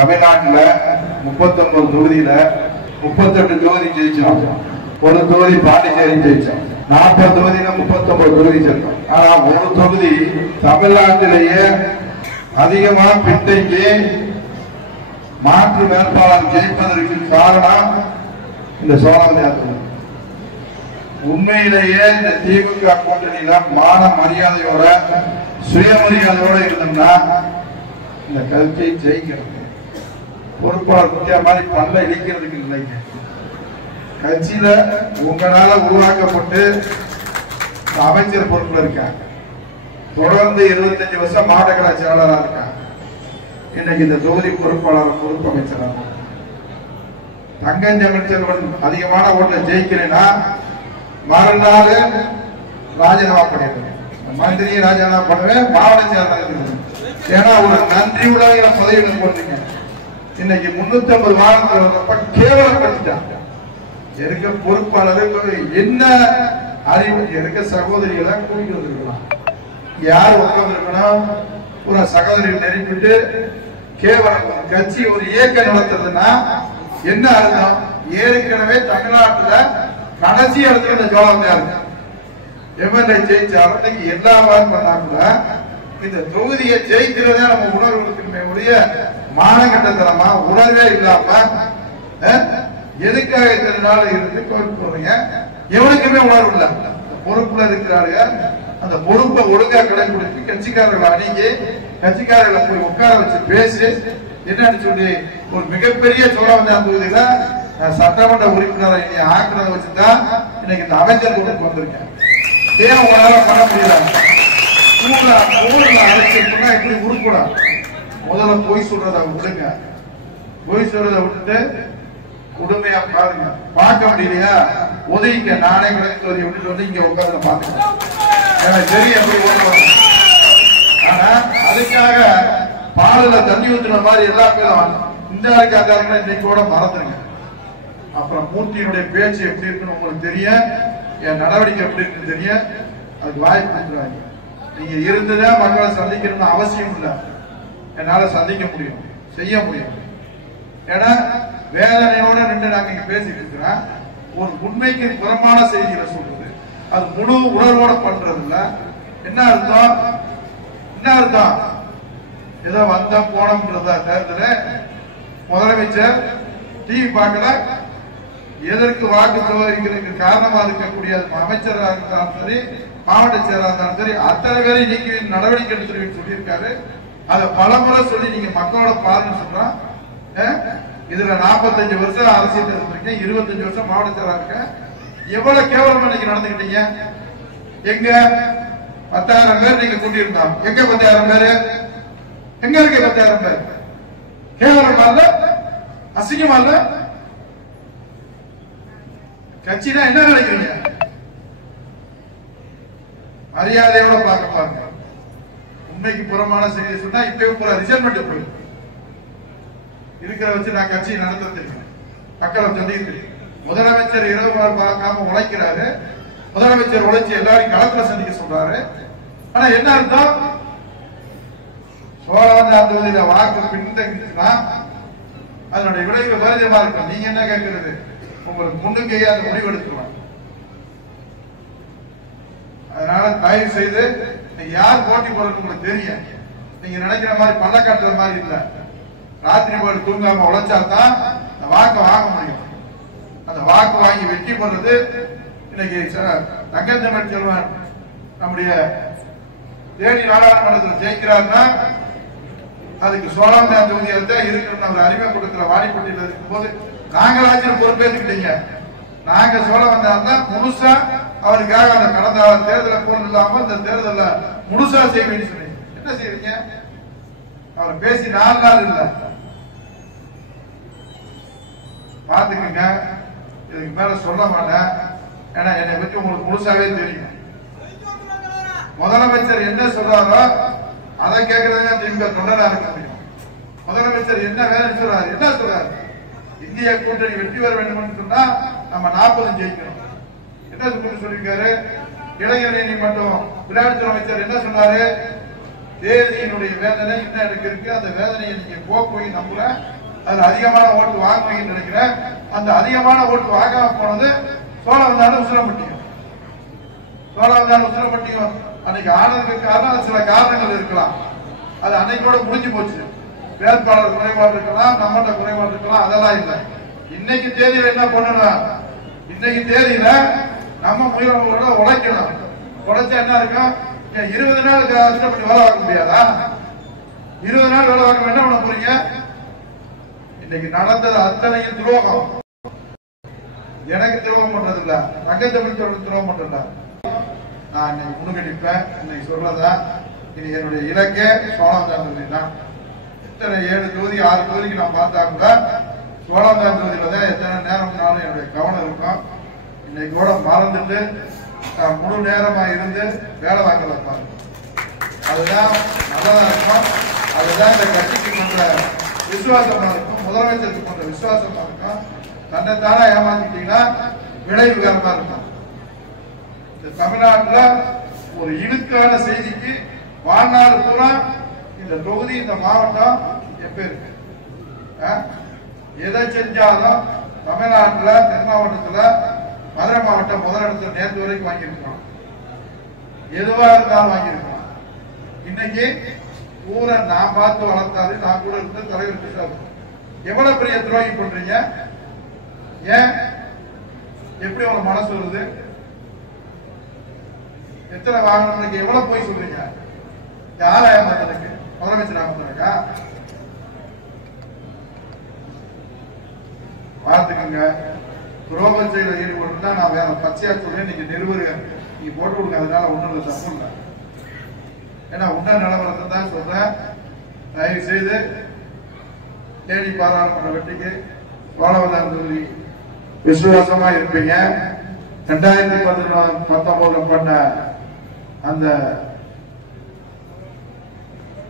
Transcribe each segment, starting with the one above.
தமிழ்நாட்டுல 39 தொகுதியில 38 தொகுதி ஜெயிச்சோம். ஒரு தொகுதி பாண்டிச்சேரி ஜெயிச்சோம். 40 தொகுதியில 39 தொகுதி ஜெயிச்சோம். ஆனா ஒரு தொகுதி தமிழ்நாட்டிலேயே அதிகமா பின்தங்கி மாற்று வேட்பாளர் ஜெயிப்பதற்கு காரணம் இந்த சோழவந்தையா தொகுதி. உண்மையிலேயே இந்த திமுக கூட்டணியில மான மரியாதையோட சுயமரியாதையோட இருந்தோம்னா இந்த கட்சியை ஜெயிக்கிறது. பொறுப்பாளர் முக்கிய மாதிரி பல்ல இழிக்கிறதுக்கு இல்லைங்க. கட்சியில உங்களால உருவாக்கப்பட்டு அமைச்சர் பொறுப்புல இருக்காங்க. தொடர்ந்து 25 வருஷம் மாவட்ட கழக செயலாளராக இருக்காங்க. இன்னைக்கு இந்த தொகுதி பொறுப்பாளர் பொறுப்பு அமைச்சராக தங்கஞ்சி அமைச்சர் அதிகமான ஓட்டுல ஜெயிக்கிறேன்னா மறுநாள் ராஜினாமா பண்ணிடுவேன். மந்திரியை ராஜினாமா பண்ணுவேன், மாவட்ட செயலாளர். ஏன்னா ஒரு நன்றி உலக பதவியில போட்டீங்க. இன்னைக்கு 350 மாவட்டத்தில் கேவலப்படுத்திட்டாங்க. இருக்க பொறுப்பாளர் என்ன அறிவு இருக்க சகோதரிகளை கூட்டிட்டு வந்திருக்கலாம். யார் உட்கார்ந்துருக்கணும்? ஒரு சகோதரிகள் நெருப்பிட்டு கேவலம் கட்சி ஒரு இயக்கம் நடத்துறதுன்னா என்ன அர்த்தம்? ஏற்கனவே தமிழ்நாட்டுல கடைசி இடத்துல இந்த ஜோழவந்தையா இருக்கு. எம்எல்ஏ ஜெயிச்சாலும் எல்லா வாரம் பண்ணா கூட இந்த தொகுதியை ஜெயிக்கிறதே நம்ம உணர்வு ஒழிய மானகட்டத்தனமா உணர்வே இல்லாம எதுக்காக இத்தனை நாள் இருந்து கோரிக்கை எவனுக்குமே உணர்வு இல்ல. பொறுப்புல இருக்கிறாரு. அந்த பொறுப்பை ஒழுங்கா கடைபிடித்து கட்சிக்காரர்களை அணுகி கட்சிக்காரர்களை போய் உட்கார வச்சு பேசி என்னன்னு சொல்லி ஒரு மிகப்பெரிய சோழவந்தையா தொகுதியில சட்டமன்ற உறுப்பினரை ஆக்குறத வச்சுதான் இன்னைக்கு இந்த அமைச்சர் கூட்டத்துக்கு வந்திருக்கேன். ஏன் உங்களால பண்ண முடியல? அரசியல் இப்படி உருக்கூடாது. முதல்ல பொய் சொல்றத விடுங்க. பொய் சொல்றத விட்டுட்டு உண்மையா பாருங்க. பார்க்க முடியலையா? உதவிக்க நானே கடைசி விட்டுட்டு வந்து இங்க உட்கார்ந்து பாத்துக்கிறேன். எனக்கு தெரியும் எப்படி ஓடுவாங்க. ஆனா அதுக்காக பாலுல தண்ணி ஊத்துற மாதிரி எல்லா பேரும் இந்த ஆளுக்கு அந்த ஆளுக்கு இன்னைக்கு கூட மறந்துருங்க. அப்புறம் மூர்த்தியினுடைய பேச்சு எப்படி இருக்குன்னு உங்களுக்கு தெரியும், என் நடவடிக்கை எப்படி இருக்குன்னு தெரியும். அதுக்கு வாய்ப்பு கொடுக்குறாங்க. நீங்க இருந்துதான் மக்களை சந்திக்கணும்னு அவசியம் இல்லை. என்னால சந்திக்க முடியும், செய்ய முடியும். ஏன்னா வேதனையோட நின்று நாங்க இங்க பேசிட்டு இருக்கிறோம். ஒரு உண்மைக்கு புறமான செய்திகளை சொல்றது, அது முழு உணர்வோட பண்றது இல்ல. என்ன அர்த்தம்? என்ன அர்த்தம்? ஏதோ வந்த போனோம்ன்றத தேர்தல முதலமைச்சர் டிவி பார்க்கல, எதற்கு வாக்கு சேகரிக்கிறதுக்கு காரணமா இருக்கக்கூடிய அமைச்சராக இருந்தாலும் சரி, மாவட்ட செயலாளராக இருந்தாலும் சரி, அத்தனை பேரை நீக்கி நடவடிக்கை எடுத்து சொல்லியிருக்காரு. அதை பலமுறை சொல்லி நீங்க மக்களோட பாருன்னு சொல்றான். இதுல 45 வருஷம் அரசியல் இருந்திருக்கேன், 25 வருஷம் மாவட்ட செயலாளர் இருக்கேன். எவ்வளவு கேவலம் இன்னைக்கு நடந்துக்கிட்டீங்க? எங்க 10,000 பேர் நீங்க கூட்டியிருந்தோம். எங்க 10,000 பேரு? எங்க இருக்கு 10,000 பேர்? கேவலமா இல்ல? அசிங்கமா இல்ல? கட்சினா என்ன நினைக்கிறீங்க? மரியாதையோட பார்க்க பாருங்க. உண்மைக்கு புறமான செய்தி சொன்னா இப்பவே பூரா ரிசல்ட் போயிடும். இருக்கிற வச்சு நான் கட்சி நடத்த தெரியும், மக்களை சொல்லிட்டு தெரியும். முதலமைச்சர் இரவு பார்க்காம உழைக்கிறாரு. முதலமைச்சர் உழைச்சி எல்லாரையும் களத்துல சந்திக்க சொல்றாரு. ஆனா என்ன அர்த்தம்? சோழவந்தையா தொகுதியில வாக்கு பின்தங்கிச்சுன்னா அதனுடைய விளைவு வருதமா இருக்கும். நீங்க என்ன கேட்கிறது? உங்களுக்கு முன்னுக்கையே அந்த முடிவு எடுத்துக்கலாம். அதனால தயவு செய்து யார் போட்டி போறது உங்களுக்கு தெரியும். நீங்க நினைக்கிற மாதிரி பள்ளக்காட்டுற மாதிரி இல்ல. ராத்திரி போய் தூங்காம உழைச்சாதான் அந்த வாக்கு வாங்க முடியும். அந்த வாக்கு வாங்கி வெற்றி பெறது இன்னைக்கு தங்கத்தமிழ் செல்வன் நம்முடைய தேனி நாடாளுமன்றத்தில் ஜெயிக்கிறார்னா அதுக்கு சோழவந்தையா தொகுதியில் தான் இருக்குன்னு அவர் அறிவை கொடுக்கிற வாடிப்பட்டியில் இருக்கும் போது நாங்களாச்சும் பொறுப்பேற்றுக்கிட்டீங்க. நாங்க சோழவந்தையா தான் முழுசா அவருக்காக அந்த கடந்த தேர்தலை போல் இல்லாம இந்த தேர்தல முழுசா செய்வேன்னு சொன்னீங்க. என்ன செய்வீங்க? அவர் பேசி 4 நாள் இல்ல. பாத்துக்கங்க, இதுக்கு மேல சொல்ல மாட்டேன். ஏன்னா என்னை பற்றி உங்களுக்கு முழுசாவே தெரியும். முதலமைச்சர் என்ன சொல்றாரோ அதை கேட்கறதுங்க திமுக தொண்டரா இருக்க முடியும். முதலமைச்சர் என்ன வேலை சொல்றாரு, என்ன சொல்றாரு? இந்திய கூட்டணி வெற்றி பெற வேண்டும் சொன்னா நம்ம 40 ஜெயிக்கணும். என்ன சொல்லியிருக்காரு? இளைஞர் நீதிமன்றம் விளையாட்டுத்துறை அமைச்சர் என்ன சொன்னாரு? தேதியினுடைய வேதனை இன்னும் எனக்கு இருக்கு. அந்த வேதனையை நீங்க போக்குவீங்க நம்புறேன். அதுல அதிகமான ஓட்டு வாங்குவீங்கன்னு நினைக்கிறேன். அந்த அதிகமான ஓட்டு வாங்காம போனது சோழவந்தாலும் உசிலம்பட்டியும். சோழவந்தாலும் உசிலம்பட்டியும் அன்னைக்கு ஆனதுக்கு காரணம் அது சில காரணங்கள் இருக்கலாம். அது அன்னைக்கோட முடிஞ்சு போச்சு. வேட்பாளர் குறைபாடு இருக்கலாம், நம்மகிட்ட குறைபாடு இருக்கலாம், அதெல்லாம் இல்லை. இன்னைக்கு தேதியில என்ன பண்ணணும்? இன்னைக்கு தேதியில நம்ம முயற்சியோட உழைக்கணும். உழைச்சா என்ன இருக்கும்? 20 நாள் கஷ்டப்பட்டு வேலை பார்க்க முடியாதா? 20 நாள் வேலை பார்க்க என்ன பண்ண போறீங்க? இன்னைக்கு நடந்தது அத்தனையும் துரோகம். எனக்கு துரோகம் பண்றது இல்ல, தங்கத்தமிழ் துரோகம் பண்றது இல்ல. நான் இன்னைக்கு முன்னுக்கணிப்பேன். இன்னைக்கு சொல்றதா இனி என்னுடைய இலக்கே சோழவந்தான் தான். எத்தனை 7 தொகுதி 6 தொகுதிக்கு நான் பார்த்தா கூட சோழவந்தான் தொகுதியில தான் எத்தனை நேரம்னாலும் என்னுடைய கவனம் இருக்கும். இன்னைக்கு கூட மறந்துட்டு முழு நேரமா இருந்து வேலை வாங்கல பாருங்க. அதுதான் நல்லதா இருக்கும். அதுதான் இந்த கட்சிக்கு கொண்ட விசுவாசமா இருக்கும், முதலமைச்சருக்கு கொண்ட விசுவாசமா இருக்கும். தன்னைத்தானே ஏமாத்திட்டீங்கன்னா விளைவு வேற மாதிரி இருக்கும். இந்த தமிழ்நாட்டுல ஒரு இழுக்கான செய்திக்கு வாழ்நாள் பூரா இந்த தொகுதி இந்த மாவட்டம் எப்ப இருக்கு? எதை செஞ்சாலும் தமிழ்நாட்டுல தென் மாவட்டத்துல மதுரை மாவட்டம் முதலிடத்துல நேற்று வரைக்கும் வாங்கியிருக்கிறோம். எதுவா இருந்தாலும் வாங்கியிருக்கிறோம். இன்னைக்கு பூரா நான் பார்த்து வளர்த்தாரு, நான் கூட இருந்து தலைவர் பேசாரு. எவ்வளவு பெரிய துரோகி பண்றீங்க? ஏன் எப்படி உங்க மனசு வருது? எத்தனை வாகனங்களுக்கு எவ்வளவு போய் சொல்றீங்க? யார ஏமாத்தனுக்கு? முதலமைச்சர் ஏமாத்தனுக்கா? பார்த்துக்கங்க. துரோகம் செய்த ஈடுபடுறா நான் வேற பச்சையா சொல்றேன். நீங்க நிறுவருங்க, நீங்க போட்டு கொடுங்க. அதனால ஒண்ணும் தப்பு இல்லை. ஏன்னா உண்ட நிலவரத்தை தான் சொல்றேன். தயவு செய்து தேனி பாராளுமன்ற வெற்றிக்கு சோழவந்தான் தொகுதி விசுவாசமா இருப்பீங்க. 2019 பண்ண அந்த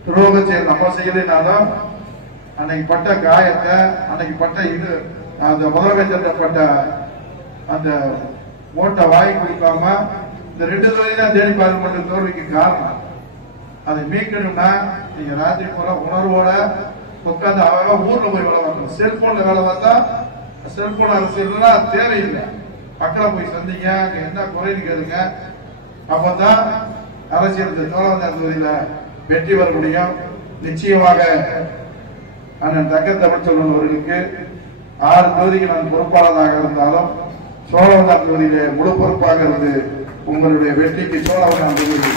துரோக செயல் நம்ம செய்யலைனாலும் அன்னைக்கு பட்ட காயத்தை, அன்னைக்கு பட்ட இது, அந்த முதலமைச்சர் பட்ட அந்த ஓட்டை வாங்கி கொடுக்காம இந்த 2 தொகுதி தான் தேனி பாராளுமன்ற தோல்விக்கு காரணம். அதை மீட்கணும்னா நீங்க ராத்திரி பூரா உணர்வோட உட்காந்து அவன் ஊர்ல போய் வேலை பார்க்கணும். செல்போன்ல வேலை பார்த்தா செல்போன் அரசியல் தேவையில்லை. மக்களை போய் சந்திங்க, அங்க என்ன குறைன்னு கேளுங்க. அப்பதான் அரசியல் சோழவந்தான் தொகுதியில வெற்றி பெற முடியும். நிச்சயமாக அண்ணன் தங்கத்தமிழ் செல்வன் அவர்களுக்கு 6 தொகுதிக்கு நான் பொறுப்பாளராக இருந்தாலும் சோழவந்தான் தொகுதியிலே முழு பொறுப்பாக இருந்து உங்களுடைய வெற்றிக்கு சோழவந்தான் தொகுதி